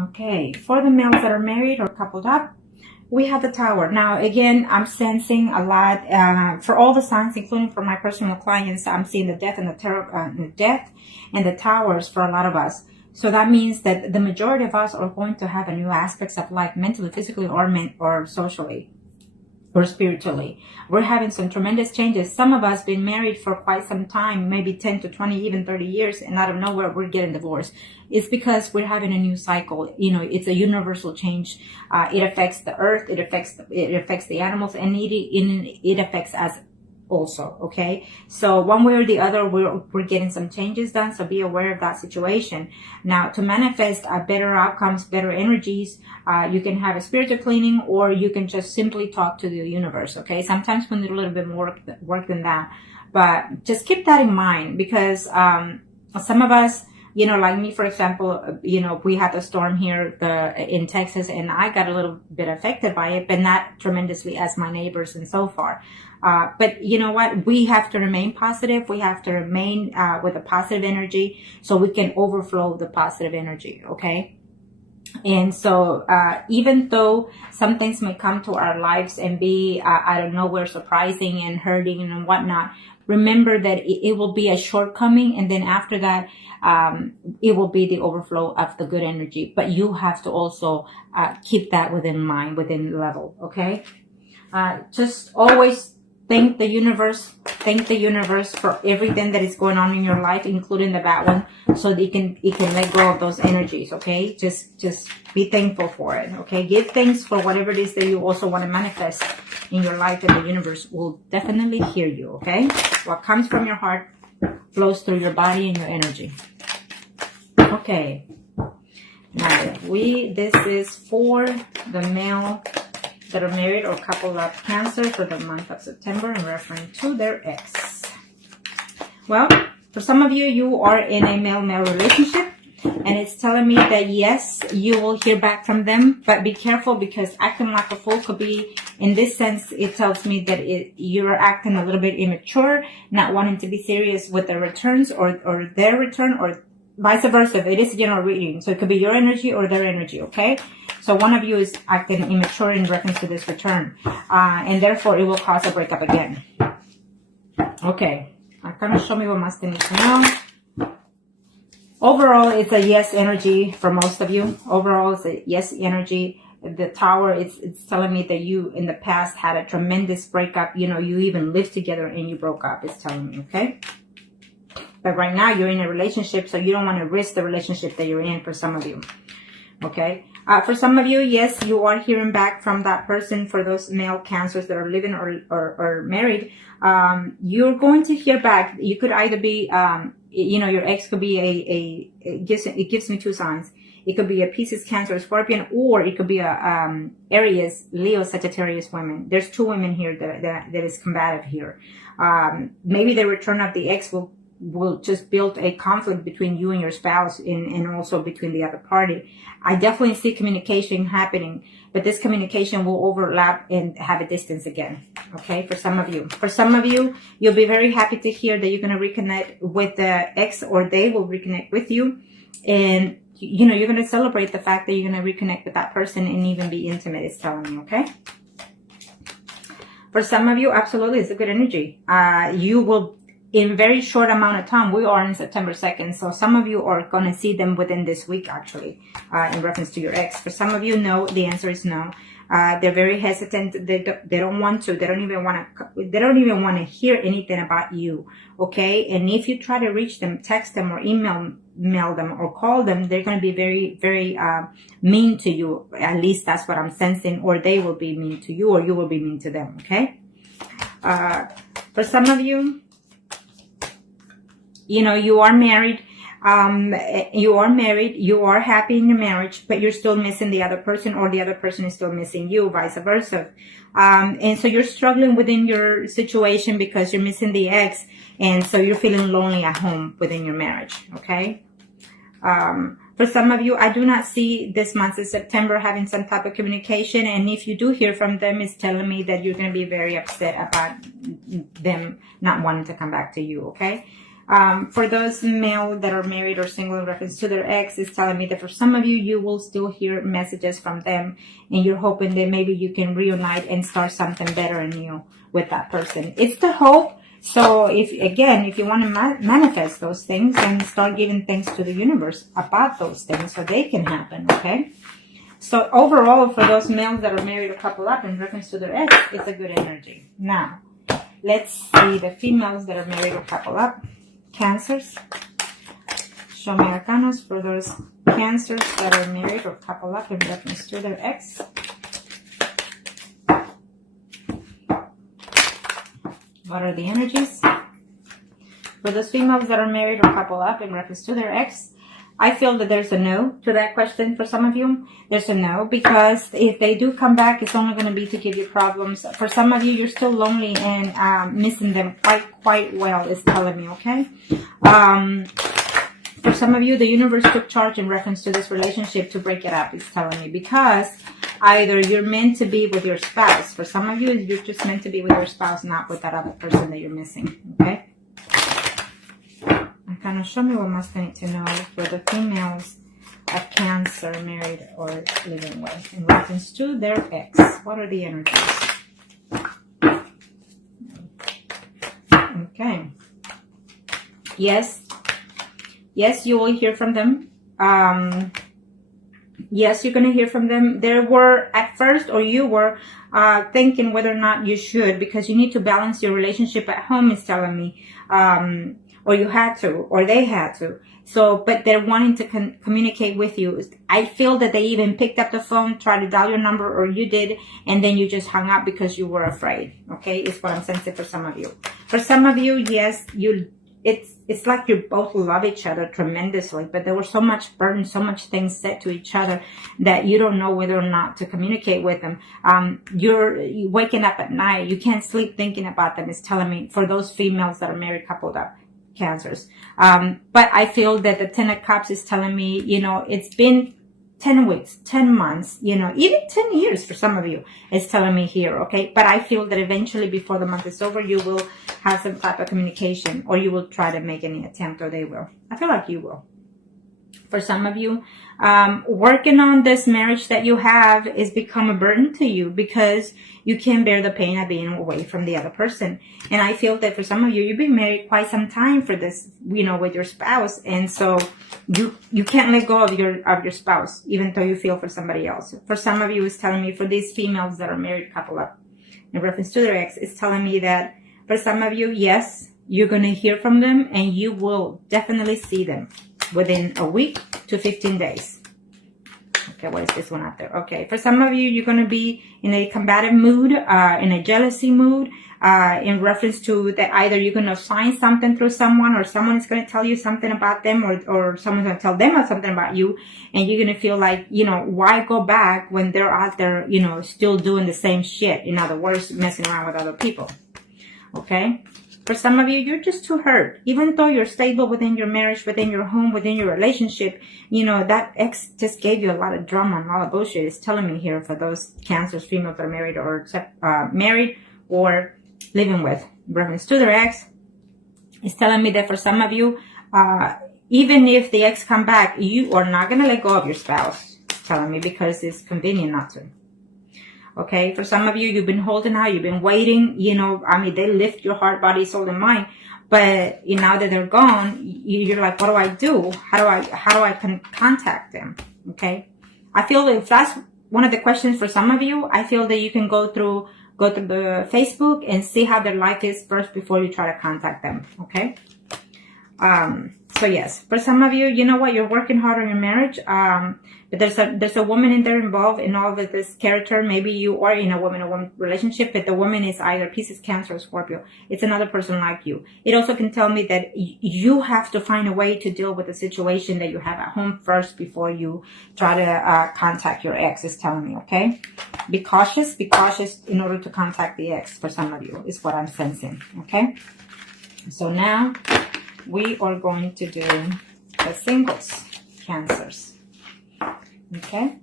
Okay, for the males that are married or coupled up, we have the Tower. Now, again, I'm sensing a lot for all the signs, including for my personal clients. I'm seeing the death and the death and the Towers for a lot of us. So that means that the majority of us are going to have a new aspects of life, mentally, physically, or socially, or spiritually. We're having some tremendous changes. Some of us been married for quite some time, maybe 10 to 20, even 30 years, and out of nowhere we're getting divorced. It's because we're having a new cycle. You know, it's a universal change. It affects the earth, it affects the animals, and it affects us also. Okay, so one way or the other, we're getting some changes done, so be aware of that situation. Now, to manifest better outcomes, better energies, you can have a spiritual cleaning, or you can just simply talk to the universe. Okay, sometimes we need a little bit more work than that, but just keep that in mind, because some of us, you know, like me, for example, you know, we had a storm here in Texas, and I got a little bit affected by it, but not tremendously as my neighbors and so far. But you know what? We have to remain positive. We have to remain with a positive energy, so we can overflow the positive energy. Okay. And so, even though some things may come to our lives and be out of nowhere, surprising and hurting and whatnot, remember that it will be a shortcoming, and then after that, it will be the overflow of the good energy. But you have to also keep that within mind, within level. Okay. Just always thank the universe for everything that is going on in your life, including the bad one, so that it can let go of those energies. Okay, just be thankful for it. Okay, give thanks for whatever it is that you also want to manifest in your life, and the universe will definitely hear you. Okay, what comes from your heart flows through your body and your energy. Okay, now this is for the male that are married or couple of Cancer for the month of September and referring to their ex. Well, for some of you, you are in a male-male relationship, and it's telling me that yes, you will hear back from them, but be careful, because acting like a fool could be, in this sense, it tells me that you're acting a little bit immature, not wanting to be serious with the returns or their return, or vice versa. It is a general reading, so it could be your energy or their energy. Okay, so one of you is acting immature in reference to this return, and therefore it will cause a breakup again. Okay, kind of show me what Master needs to know. Overall, it's a yes energy for most of you. Overall, it's a yes energy. The Tower, it's telling me that you in the past had a tremendous breakup. You know, you even lived together and you broke up. It's telling me. Okay. But right now you're in a relationship, so you don't want to risk the relationship that you're in, for some of you. Okay. For some of you, yes, you are hearing back from that person. For those male Cancers that are living or married, you're going to hear back. You could either be, you know, your ex could be it gives me two signs. It could be a Pisces, Cancer, Scorpion, or it could be a Aries, Leo, Sagittarius women. There's two women here that is combative here. Maybe the return of the ex will just build a conflict between you and your spouse, and also between the other party. I definitely see communication happening, but this communication will overlap and have a distance again. Okay, for some of you, you'll be very happy to hear that you're going to reconnect with the ex, or they will reconnect with you, and you know, you're going to celebrate the fact that you're going to reconnect with that person and even be intimate. It's telling me. Okay. For some of you, absolutely, it's a good energy. You will, in very short amount of time, we are in September 2nd. So some of you are going to see them within this week, actually, in reference to your ex. For some of you, no, the answer is no. They're very hesitant. They don't want to. They don't even want to hear anything about you. Okay. And if you try to reach them, text them or email them or call them, they're going to be very, very, mean to you. At least that's what I'm sensing. Or they will be mean to you, or you will be mean to them. Okay. For some of you, you know, you are married. You are happy in your marriage, but you're still missing the other person, or the other person is still missing you, vice versa. And so you're struggling within your situation because you're missing the ex, and so you're feeling lonely at home within your marriage. Okay. For some of you, I do not see this month of September having some type of communication, and if you do hear from them, it's telling me that you're going to be very upset about them not wanting to come back to you. Okay. For those male that are married or single in reference to their ex, is telling me that for some of you, you will still hear messages from them, and you're hoping that maybe you can reunite and start something better and new with that person. It's the hope. So if you want to manifest those things, and start giving things to the universe about those things so they can happen, okay? So overall, for those males that are married or couple up in reference to their ex, it's a good energy. Now, let's see the females that are married or couple up. Cancers. Show me arcanas for those cancers that are married or couple up in reference to their ex. What are the energies? For those females that are married or couple up in reference to their ex, I feel that there's a no to that question for some of you. There's a no, because if they do come back, it's only going to be to give you problems. For some of you, you're still lonely and missing them quite well, it's telling me, okay? For some of you, the universe took charge in reference to this relationship to break it up, it's telling me, because either you're meant to be with your spouse. For some of you, you're just meant to be with your spouse, not with that other person that you're missing, okay? Kind of show me what must I need to know for the females of Cancer, married or living with, in reference to their ex. What are the energies? Okay. Yes, you will hear from them. Yes, you're going to hear from them. There were at first, or you were thinking whether or not you should, because you need to balance your relationship at home, is telling me. Or you had to, or they had to. So, but they're wanting to communicate with you. I feel that they even picked up the phone, tried to dial your number, or you did, and then you just hung up because you were afraid. Okay, is what I'm sensing for some of you. For some of you, yes, it's like you both love each other tremendously, but there was so much burden, so much things said to each other that you don't know whether or not to communicate with them. You're waking up at night, you can't sleep thinking about them, is telling me, for those females that are married, coupled up. Cancers. But I feel that the 10 of Cups is telling me, it's been 10 weeks, 10 months, even 10 years for some of you, it's telling me here, okay? But I feel that eventually, before the month is over, you will have some type of communication, or you will try to make any attempt, or they will. I feel like you will. For some of you, working on this marriage that you have is become a burden to you, because you can't bear the pain of being away from the other person. And I feel that for some of you, you've been married quite some time for this, with your spouse. And so you can't let go of your spouse, even though you feel for somebody else. For some of you, it's telling me, for these females that are married, couple up, in reference to their ex, it's telling me that for some of you, yes, you're going to hear from them, and you will definitely see them within a week to 15 days. Okay, what is this one out there? Okay, for some of you, you're going to be in a combative mood, in a jealousy mood, in reference to that either you're going to find something through someone, or someone is going to tell you something about them, or someone's going to tell them something about you, and you're going to feel like, why go back when they're out there, still doing the same shit. In other words, messing around with other people. Okay? For some of you, you're just too hurt. Even though you're stable within your marriage, within your home, within your relationship, that ex just gave you a lot of drama and a lot of bullshit. It's telling me here, for those Cancers, females that are married or living with, reference to their ex, it's telling me that for some of you, even if the ex come back, you are not going to let go of your spouse. It's telling me, because it's convenient not to. Okay, for some of you, you've been holding out, you've been waiting, they lift your heart, body, soul, and mind. But now that they're gone, you're like, what do I do? How do I contact them? Okay, I feel that if that's one of the questions for some of you, I feel that you can go through the Facebook and see how their life is first before you try to contact them. Okay. So yes, for some of you, you know what, you're working hard on your marriage, but there's a woman in there involved in all of this character. Maybe you are in a woman-to-woman relationship, but the woman is either Pisces, Cancer, or Scorpio. It's another person like you. It also can tell me that you have to find a way to deal with the situation that you have at home first before you try to contact your ex, is telling me, okay? Be cautious in order to contact the ex for some of you, is what I'm sensing, okay? So now we are going to do the singles, Cancers. Okay?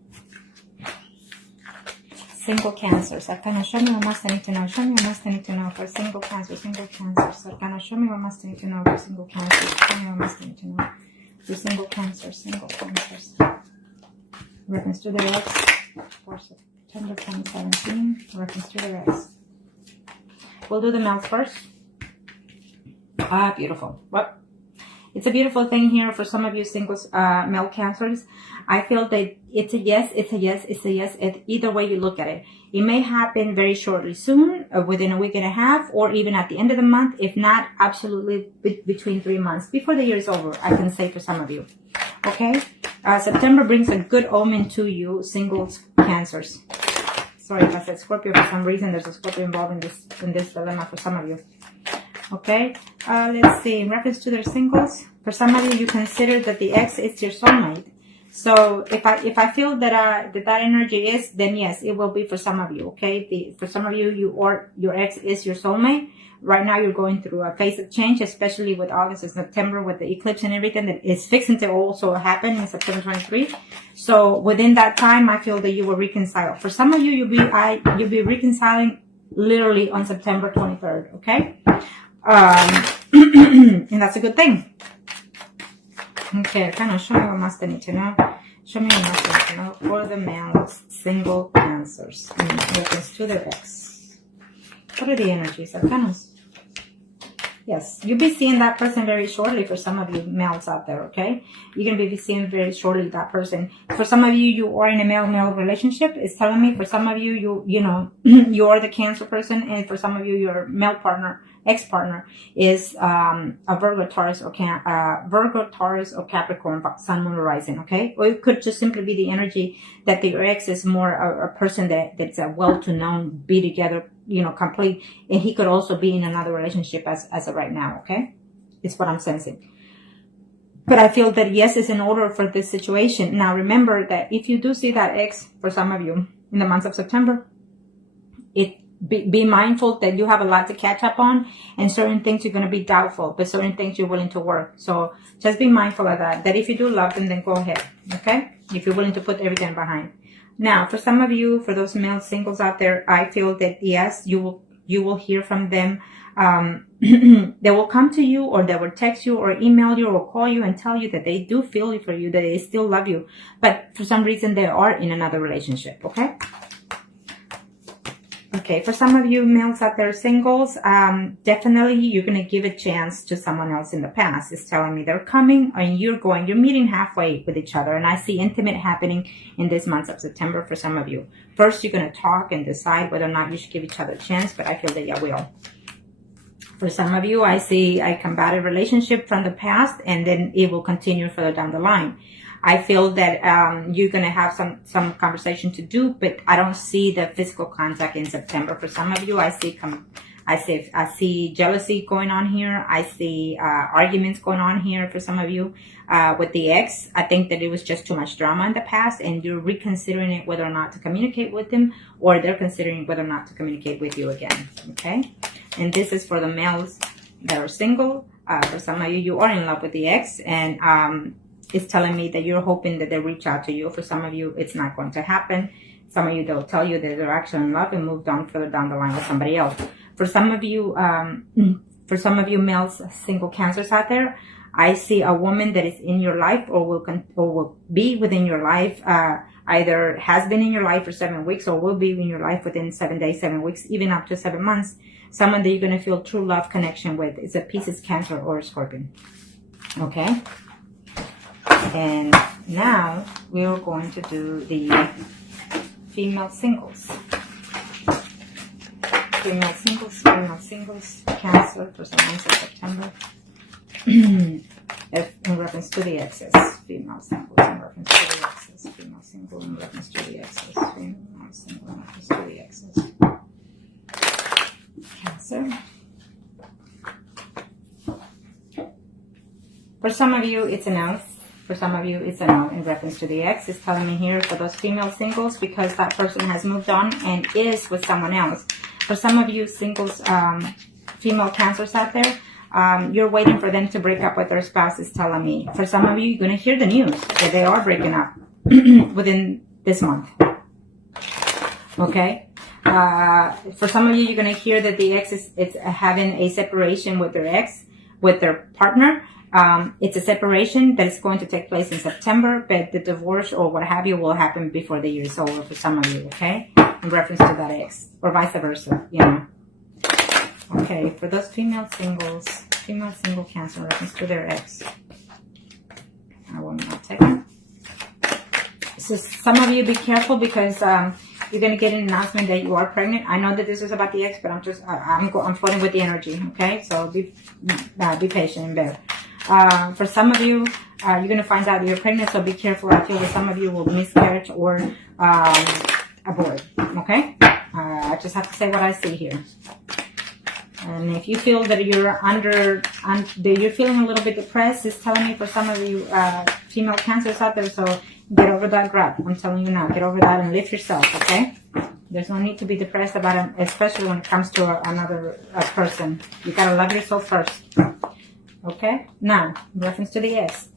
single cancers. Arcana, show me what must I need to know. Show me what must I need to know for single cancers. Single cancers. Arcana, show me what must I need to know for single cancers. Show me what must I need to know for single cancers. Single cancers. Reference to the ex for September 2017. Reference to the ex. We'll do the males first. Ah, beautiful. Well, it's a beautiful thing here for some of you singles, male cancers. I feel that it's a yes, it's a yes, it's a yes. Either way you look at it. It may happen very shortly soon, within a week and a half, or even at the end of the month. If not, absolutely between 3 months. Before the year is over, I can say for some of you. Okay? September brings a good omen to you, singles cancers. Sorry if I said Scorpio for some reason. There's a Scorpio involved in this dilemma for some of you. Okay, let's see. In reference to their singles, for some of you, you consider that the ex is your soulmate. So if I feel that that energy is, then yes, it will be for some of you. Okay, for some of you, your ex is your soulmate. Right now, you're going through a phase of change, especially with August and September, with the eclipse and everything that is fixing to also happen in September 23. So within that time, I feel that you will reconcile. For some of you, you'll be reconciling literally on September 23rd. Okay. And that's a good thing. Okay, kind of show me what must I need to know. Show me what must I need to know for the males, single cancers, in reference to their ex. What are the energies? Arcanas. Yes, you'll be seeing that person very shortly for some of you males out there, okay? You're going to be seeing very shortly that person. For some of you, you are in a male-male relationship. It's telling me for some of you, you know, you are the Cancer person. And for some of you, your male partner, ex-partner is a Virgo, Taurus, or Capricorn, Sun, Moon, Rising, okay? Or it could just simply be the energy that your ex is more a person that's a well-to-known, be together, you know, complete, and he could also be in another relationship as of right now, okay? It's what I'm sensing. But I feel that yes, is in order for this situation. Now remember that if you do see that ex, for some of you, in the month of September, be mindful that you have a lot to catch up on, and certain things you're going to be doubtful, but certain things you're willing to work. So just be mindful of that if you do love them, then go ahead, okay? If you're willing to put everything behind. Now, for some of you, for those male singles out there, I feel that yes, you will hear from them. They will come to you, or they will text you or email you or call you and tell you that they do feel for you, that they still love you. But for some reason, they are in another relationship, okay? Okay, for some of you males out there, singles, definitely you're going to give a chance to someone else in the past. It's telling me they're coming and you're meeting halfway with each other. And I see intimate happening in this month of September for some of you. First, you're going to talk and decide whether or not you should give each other a chance, but I feel that you will. For some of you, I see a combative relationship from the past, and then it will continue further down the line. I feel that you're going to have some conversation to do, but I don't see the physical contact in September. For some of you, I see jealousy going on here. I see arguments going on here for some of you with the ex. I think that it was just too much drama in the past, and you're reconsidering it whether or not to communicate with them, or they're considering whether or not to communicate with you again. Okay, and this is for the males that are single. For some of you, you are in love with the ex, and it's telling me that you're hoping that they reach out to you. For some of you, it's not going to happen. Some of you, they'll tell you that they're actually in love and moved on further down the line with somebody else. For some of you males, single cancers out there, I see a woman that is in your life or will be within your life, either has been in your life for 7 weeks or will be in your life within 7 days, 7 weeks, even up to 7 months. Someone that you're going to feel true love connection with. It's a Pisces, Cancer, or a Scorpion. Okay? And now we're going to do the female singles. Female singles, Cancer for some months of September. In reference to the exes. Female singles in reference to the exes. Female single in reference to the exes. Female single in reference to the exes. Cancer. For some of you, it's a no. For some of you, it's a no in reference to the ex. It's telling me here for those female singles, because that person has moved on and is with someone else. For some of you singles, female cancers out there, you're waiting for them to break up with their spouse, is telling me. For some of you, you're going to hear the news that they are breaking up within this month. Okay. For some of you, you're going to hear that the ex is having a separation with their ex, with their partner. It's a separation that is going to take place in September, but the divorce or what have you will happen before the year is over for some of you, okay? In reference to that ex, or vice versa, you know. Okay, for those female single Cancer in reference to their ex. I will not take it. So some of you be careful because you're going to get an announcement that you are pregnant. I know that this is about the ex, but I'm floating with the energy, okay? So be patient and bear. For some of you, you're going to find out you're pregnant, so be careful. I feel that some of you will miscarriage or abort, okay? I just have to say what I see here. And if you feel that you're you're feeling a little bit depressed, it's telling me for some of you female Cancers out there, so get over that crap. I'm telling you now, get over that and lift yourself, okay? There's no need to be depressed about it, especially when it comes to another person. You gotta love yourself first. Okay? Now, in reference to the ex.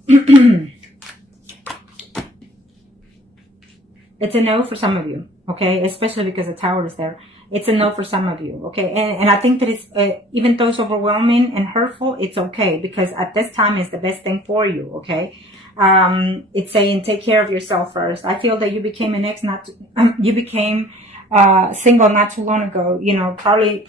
It's a no for some of you, okay? Especially because the Tower is there. It's a no for some of you, okay? And I think that it's, even though it's overwhelming and hurtful, it's okay. Because at this time, it's the best thing for you, okay? It's saying take care of yourself first. I feel that you became an ex, you became single not too long ago, you know, probably,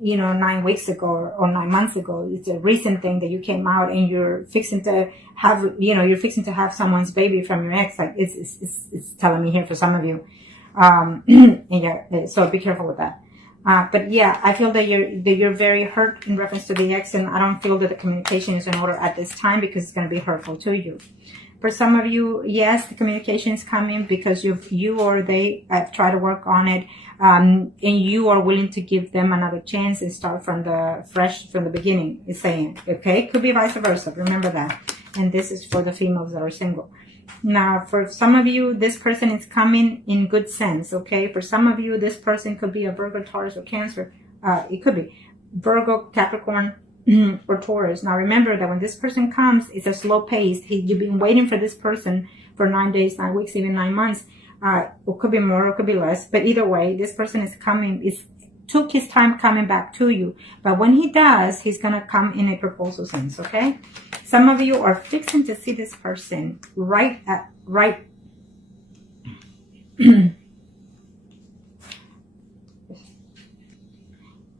9 weeks ago or 9 months ago. It's a recent thing that you came out and you're fixing to have someone's baby from your ex. Like it's telling me here for some of you. And yeah, so be careful with that. But yeah, I feel that you're very hurt in reference to the ex, and I don't feel that the communication is in order at this time because it's going to be hurtful to you. For some of you, yes, the communication is coming because you or they have tried to work on it, and you are willing to give them another chance and start from the beginning. It's saying, okay, could be vice versa. Remember that. And this is for the females that are single. Now, for some of you, this person is coming in good sense, okay? For some of you, this person could be a Virgo, Taurus, or Cancer. It could be Virgo, Capricorn, or Taurus. Now, remember that when this person comes, it's a slow pace. You've been waiting for this person for 9 days, 9 weeks, even 9 months. It could be more, it could be less. But either way, this person is coming. Took his time coming back to you. But when he does, he's going to come in a proposal sense, okay? Some of you are fixing to see this person right.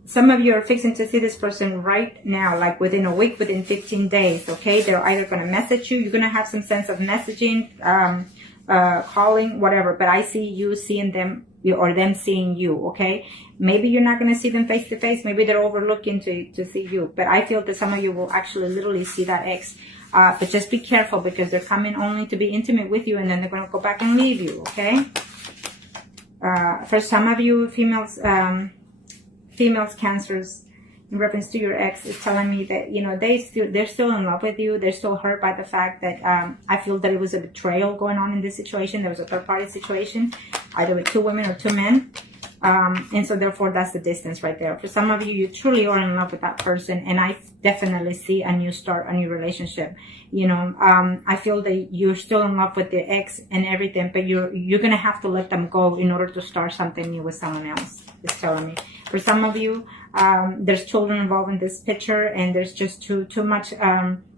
Some of you are fixing to see this person right now, like within a week, within 15 days, okay? They're either going to message you. You're going to have some sense of messaging, calling, whatever. But I see you seeing them or them seeing you, okay? Maybe you're not going to see them face to face. Maybe they're overlooking to see you. But I feel that some of you will actually literally see that ex. But just be careful because they're coming only to be intimate with you and then they're going to go back and leave you, okay? For some of you females, Cancers, in reference to your ex, is telling me that, you know, they're still in love with you. They're still hurt by the fact that I feel that it was a betrayal going on in this situation. There was a third-party situation, either with 2 women or 2 men. And so therefore that's the distance right there. For some of you, you truly are in love with that person, and I definitely see a new start, a new relationship. You know, I feel that you're still in love with the ex and everything, but you're gonna have to let them go in order to start something new with someone else. It's telling me. For some of you, there's children involved in this picture, and there's just too much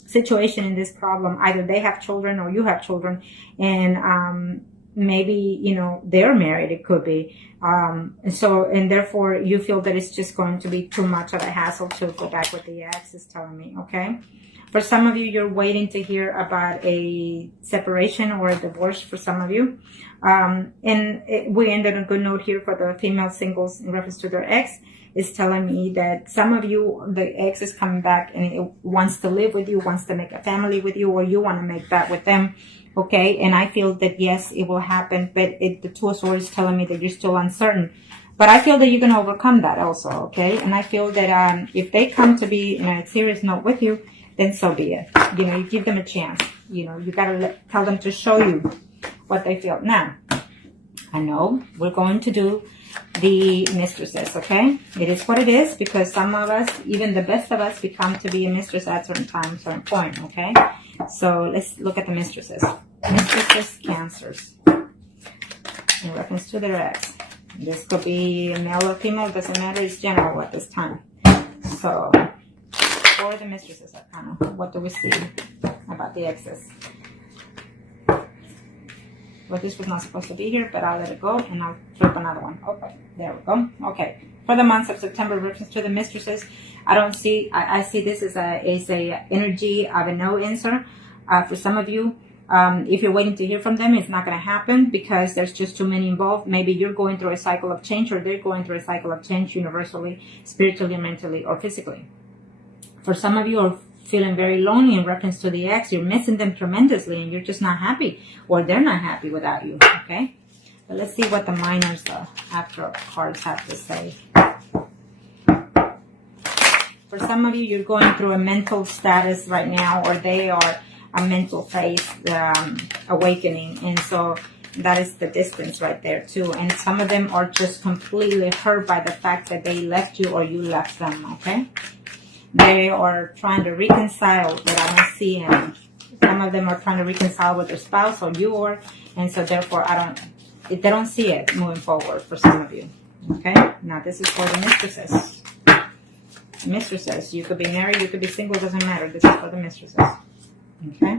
situation in this problem. Either they have children or you have children, and maybe, you know, they're married, it could be. And therefore you feel that it's just going to be too much of a hassle to go back with the ex, is telling me, okay? For some of you, you're waiting to hear about a separation or a divorce for some of you. We ended on a good note here for the female singles in reference to their ex. Is telling me that some of you, the ex is coming back and it wants to live with you, wants to make a family with you, or you want to make that with them. Okay, and I feel that yes, it will happen, but the 2 of Swords is telling me that you're still uncertain. But I feel that you're going to overcome that also, okay? And I feel that if they come to be in a serious note with you, then so be it. You know, you give them a chance. You know, you got to tell them to show you what they feel. Now, I know we're going to do the mistresses, okay? It is what it is, because some of us, even the best of us, become to be a mistress at certain time, certain point, okay? So let's look at the mistresses. Mistresses, Cancers, in reference to their ex. This could be male or female, doesn't matter. It's general at this time. So, for the mistresses, Arcana, what do we see about the exes? Well, this was not supposed to be here, but I'll let it go, and I'll flip another one. Okay, there we go. Okay, for the months of September, reference to the mistresses, I don't see. I see this as a energy of a no answer. For some of you, if you're waiting to hear from them, it's not going to happen because there's just too many involved. Maybe you're going through a cycle of change, or they're going through a cycle of change universally, spiritually, mentally, or physically. For some of you are feeling very lonely in reference to the ex. You're missing them tremendously, and you're just not happy, or they're not happy without you. Okay, but let's see what the minors, the after cards, have to say. For some of you, you're going through a mental status right now, or they are a mental phase awakening, and so that is the distance right there too. And some of them are just completely hurt by the fact that they left you or you left them. Okay, they are trying to reconcile, but I don't see any. Some of them are trying to reconcile with their spouse, or you are, and so therefore they don't see it moving forward for some of you. Okay, now this is for the mistresses. Mistresses, you could be married, you could be single, doesn't matter. This is for the mistresses. Okay,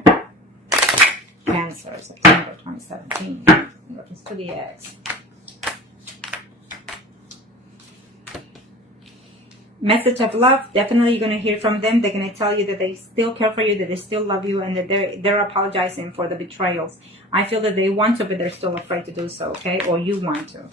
Cancer, September 2017. Reference to the ex. Message of love. Definitely you're going to hear from them. They're going to tell you that they still care for you, that they still love you, and that they're apologizing for the betrayals. I feel that they want to, but they're still afraid to do so. Okay, or you want to.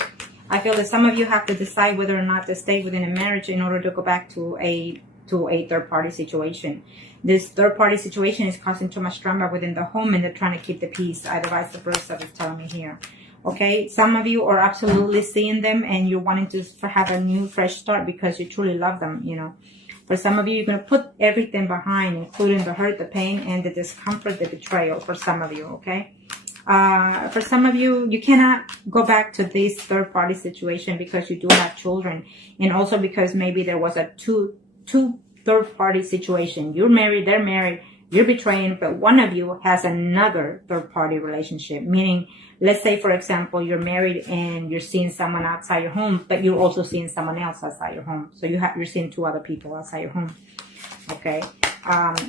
I feel that some of you have to decide whether or not to stay within a marriage in order to go back to a third-party situation. This third-party situation is causing too much drama within the home, and they're trying to keep the peace. Either vice versa is telling me here. Okay, some of you are absolutely seeing them, and you're wanting to have a new, fresh start because you truly love them, you know. For some of you, you're going to put everything behind, including the hurt, the pain, and the discomfort, the betrayal for some of you, okay? For some of you, you cannot go back to this third-party situation because you do have children, and also because maybe there was a two third-party situation. You're married, they're married, you're betraying, but one of you has another third-party relationship. Meaning, let's say, for example, you're married and you're seeing someone outside your home, but you're also seeing someone else outside your home. So you're seeing two other people outside your home. Okay.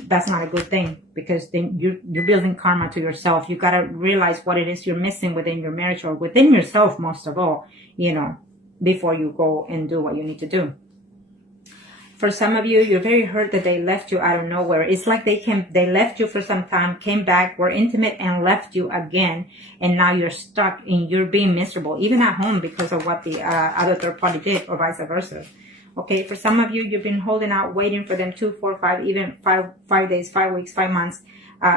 That's not a good thing, because then you're building karma to yourself. You got to realize what it is you're missing within your marriage, or within yourself, most of all, you know, before you go and do what you need to do. For some of you, you're very hurt that they left you out of nowhere. It's like they left you for some time, came back, were intimate, and left you again. And now you're stuck and you're being miserable, even at home, because of what the other third party did, or vice versa. Okay, for some of you, you've been holding out, waiting for them 2, 4, 5, even 5 days, 5 weeks, 5 months,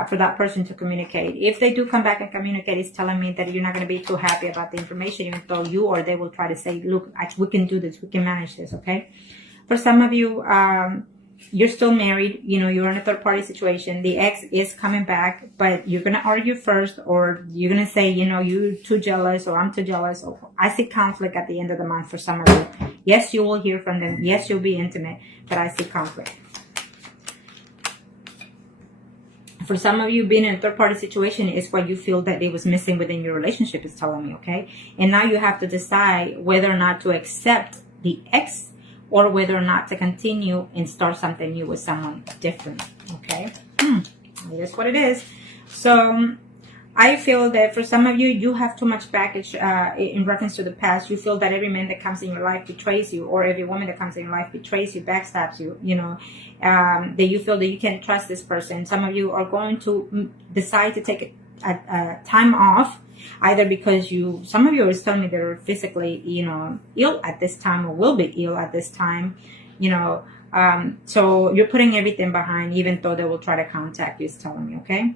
for that person to communicate. If they do come back and communicate, it's telling me that you're not going to be too happy about the information, even though you or they will try to say, look, we can do this, we can manage this, okay? For some of you, you're still married, you know, you're in a third-party situation. The ex is coming back, but you're going to argue first, or you're going to say, you know, you're too jealous, or I'm too jealous. Or I see conflict at the end of the month for some of you. Yes, you will hear from them. Yes, you'll be intimate, but I see conflict. For some of you, being in a third-party situation is what you feel that it was missing within your relationship, is telling me, okay? And now you have to decide whether or not to accept the ex, or whether or not to continue and start something new with someone different, okay? It is what it is. So I feel that for some of you, you have too much baggage in reference to the past. You feel that every man that comes in your life betrays you, or every woman that comes in your life betrays you, backstabs you, you know, that you feel that you can't trust this person. Some of you are going to decide to take a time off, either because some of you are telling me they're physically, you know, ill at this time, or will be ill at this time, you know, so you're putting everything behind, even though they will try to contact you, is telling me, okay?